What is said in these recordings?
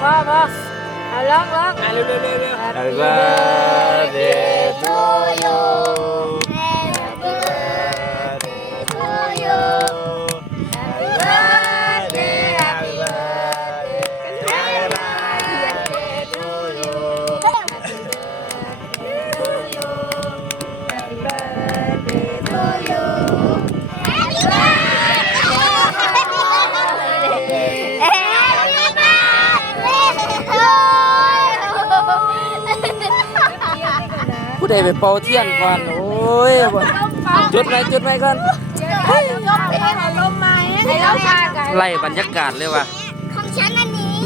va, va. Alors, là. Allez, allez, allez. Allez, ู้ใดไปเป่าเทียนก่อนโอ้ยจุดไหมจุดไหมก่อนไล่บรรยากาศเลยว่ะ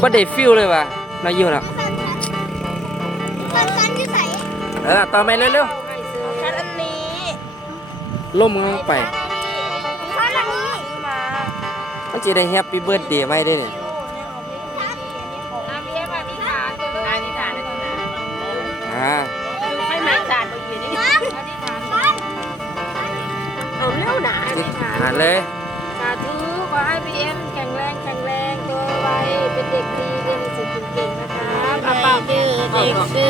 บ่ได้ฟิลเลยว่ะนายอยู่ละเออต่อไปเร็วๆล่มลอไปมันจะได้แฮปปี้เบิร์ดเดย์ไว้ด้วยนี่อ่าาเลยสาธุขอให้พีเอ็มแข็งแรง แข็งแรงตัวไวเป็นเด็กดีเรียนสุดเก่งนะคะปะปาคีอเด็กไม่ดี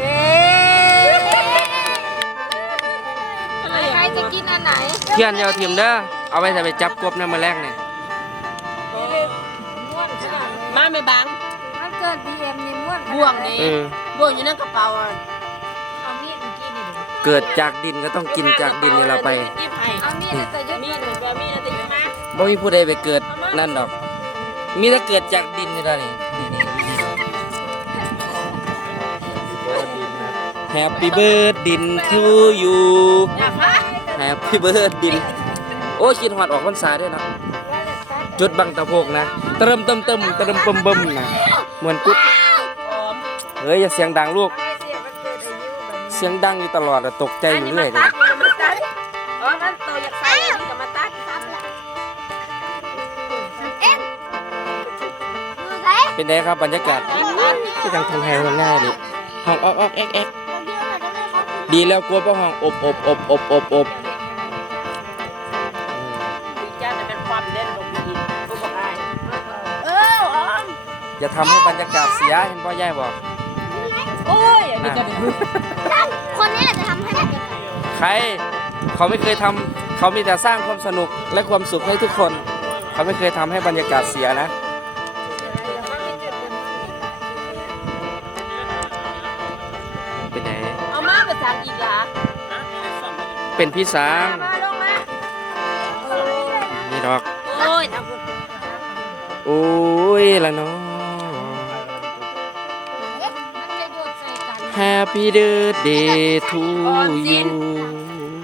เอใครจะกินอันไหนเทียนยาวทิมเด้อเอาไว้จะไปจับกบในมาแรกเนี่ยม้วนขนาดเลยมาไม่บังมาเกิดบีเอ็มนี่ม้วนบ่วงนี่บ่วงอยู่ในกระเป๋า่ามีดกินนีเกิดจากดินก็ต้องกินจากดินเนี่ยเราไปไปมีบ่มีผู้ใดไปเกิดนั่นดอก มีแต่เกิดจากดินนี่ล่ะนี่ Happy birthday ดินทูยู่แฮปปี้เบิร์ดดิน โอ้ชินหอดออกพรรษาด้วยนะจุดบังตะโพกนะเติมเติมเติมเติมบึมบึมนะ เหมือนกุ๊ดเฮ้ย อย่าเสียงดังลูก เสียงดังอยู่ตลอดตกใจอยู่เรื่อยเลยเป็นไงครับบรรยากาศที่ทางทางแหงง่ายๆนีห้องอ๊อกอ๊อกเอ็กเอ็กดีแล้วกลัวเพราะห้องอบอบอบอบอบอบอย่าทำให้บรรยากาศเสียเห็นพ่อแย่บอกโอ้ยคนนี้แหละจะทำให้ใครเขาไม่เคยทําเขามีแต่สร้างความสนุกและความสุขให้ทุกคน เขาไม่เคยทําให้บรรยากาศเสียนะ เป็นไง เอามาภาษาอีกาเป็นพี่สามนี่ดอก โอ้ยโอ้ยละน้อง Happy birthday to you.